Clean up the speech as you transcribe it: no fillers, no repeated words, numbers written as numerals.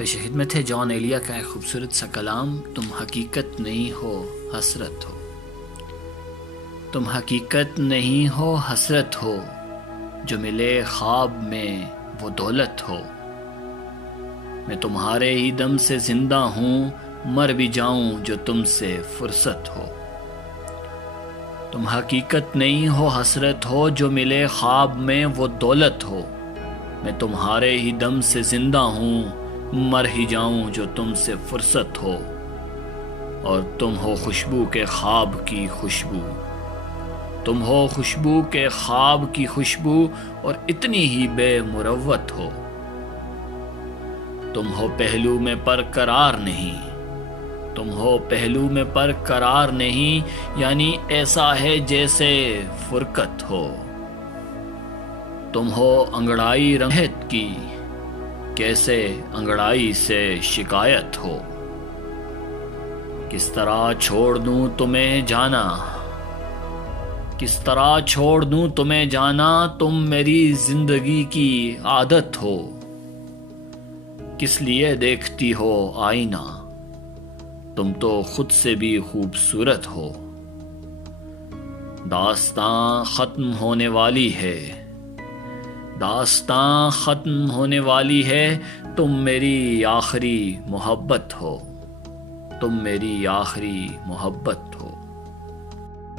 پیش خدمت ہے جان ایلیا کا ایک خوبصورت سا کلام، تم حقیقت نہیں ہو حسرت ہو۔ تم حقیقت نہیں ہو حسرت ہو، جو ملے خواب میں وہ دولت ہو۔ میں تمہارے ہی دم سے زندہ ہوں، مر بھی جاؤں جو تم سے فرصت ہو۔ تم حقیقت نہیں ہو حسرت ہو، جو ملے خواب میں وہ دولت ہو۔ میں تمہارے ہی دم سے زندہ ہوں، مر ہی جاؤں جو تم سے فرصت ہو۔ اور تم ہو خوشبو کے خواب کی خوشبو، تم ہو خوشبو کے خواب کی خوشبو، اور اتنی ہی بے مروت ہو۔ تم ہو پہلو میں پر قرار نہیں، تم ہو پہلو میں پر قرار نہیں، یعنی ایسا ہے جیسے فرقت ہو۔ تم ہو انگڑائی رنگت کی، کیسے انگڑائی سے شکایت ہو۔ کس طرح چھوڑ دوں تمہیں جانا، کس طرح چھوڑ دوں تمہیں جانا، تم میری زندگی کی عادت ہو۔ کس لیے دیکھتی ہو آئینہ، تم تو خود سے بھی خوبصورت ہو۔ داستاں ختم ہونے والی ہے، داستاں ختم ہونے والی ہے، تم میری آخری محبت ہو، تم میری آخری محبت